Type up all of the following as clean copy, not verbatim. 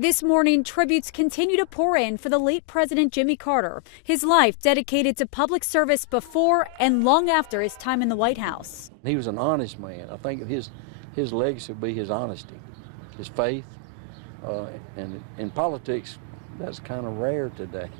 This morning, tributes continue to pour in for the late President Jimmy Carter, his life dedicated to public service before and long after his time in the White House. He was an honest man. I think his legacy will be his honesty, his faith, and in politics, that's kind of rare today.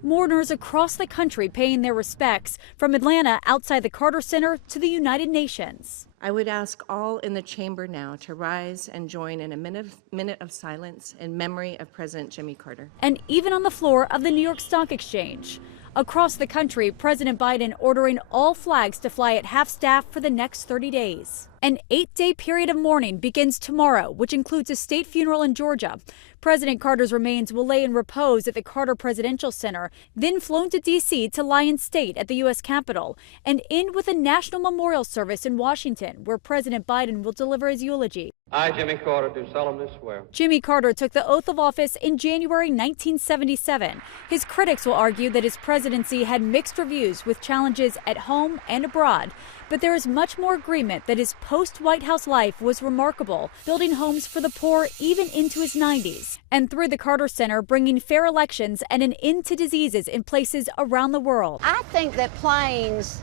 Mourners across the country paying their respects, from Atlanta outside the Carter Center to the United Nations. I would ask all in the chamber now to rise and join in a minute of silence in memory of President Jimmy Carter. And even on the floor of the New York Stock Exchange. Across the country, President Biden ordering all flags to fly at half-staff for the next 30 days. An 8-day period of mourning begins tomorrow, which includes a state funeral in Georgia. President Carter's remains will lay in repose at the Carter Presidential Center, then flown to D.C. to lie in state at the U.S. Capitol, and end with a national memorial service in Washington, where President Biden will deliver his eulogy. I, Jimmy Carter, do solemnly swear. Jimmy Carter took the oath of office in January 1977. His critics will argue that his presidency had mixed reviews with challenges at home and abroad. But there is much more agreement that his post-White House life was remarkable, building homes for the poor even into his 90s. And through the Carter Center, bringing fair elections and an end to diseases in places around the world. I think that planes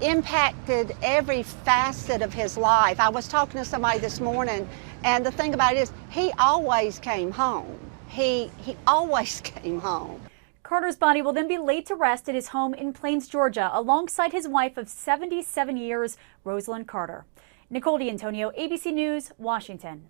impacted every facet of his life. I was talking to somebody this morning, and the thing about it is he always came home. He always came home. Carter's body will then be laid to rest at his home in Plains, Georgia, alongside his wife of 77 years, Rosalynn Carter. Nicole D'Antonio, ABC News, Washington.